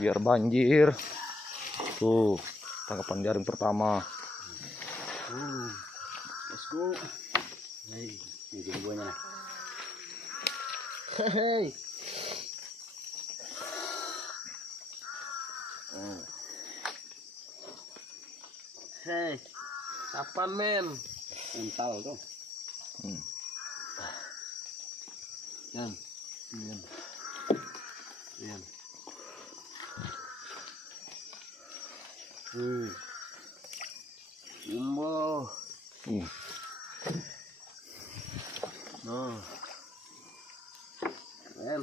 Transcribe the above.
biar banjir. Tuh tangkapan jaring pertama. Let's go. Hey, ini jumbonya. Hey. Hey, apa men? Mental tuh. Yan. Jumbo. No. Men.